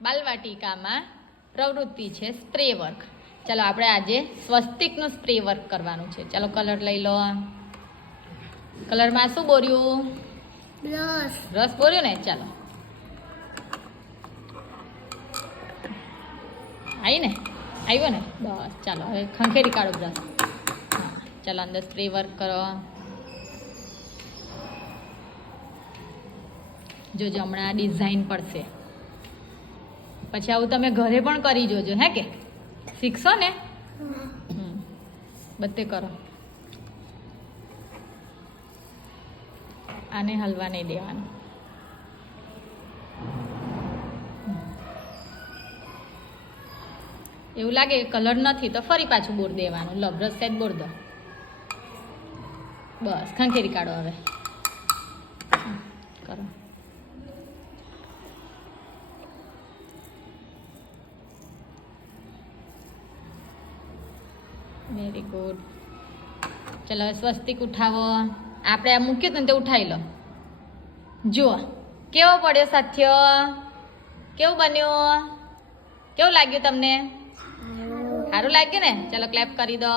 બાલવાટિકામાં પ્રવૃત્તિ છે spray work. ચાલો આપણે આજે સ્વસ્તિકનું સ્પ્રે વર્ક કરવાનું છે. ચાલો કલર લઈ લો. કલરમાં શું બોર્યું? રસ બોર્યું ને. ચાલો આવી ને, આવ્યો ને, બસ. ચાલો હવે ખંખેરી કાઢો બ્રશ. હા, ચાલો અંદર સ્પ્રે વર્ક કરો. જોજો હમણાં ડિઝાઇન પડશે, પછી આવું તમે ઘરે પણ કરી જોજો. હે કે શીખશો ને? બધે કરો. આને હલવા નહીં દેવાનું. એવું લાગે કલર નથી તો ફરી પાછું બોર દેવાનું. લો બ્રશ સાઈડ બોર દો. બસ ખંખેરી કાઢો. હવે કરો. Very good. ચલો સ્વસ્તિક ઉઠાવો. આપણે આ મૂક્યું હતું ને તે ઉઠાવી લો. જુઓ કેવો પડ્યો સાથ્ય, કેવું બન્યું, કેવું લાગ્યું તમને? સારું લાગ્યું ને? ચલો ક્લેપ કરી દો.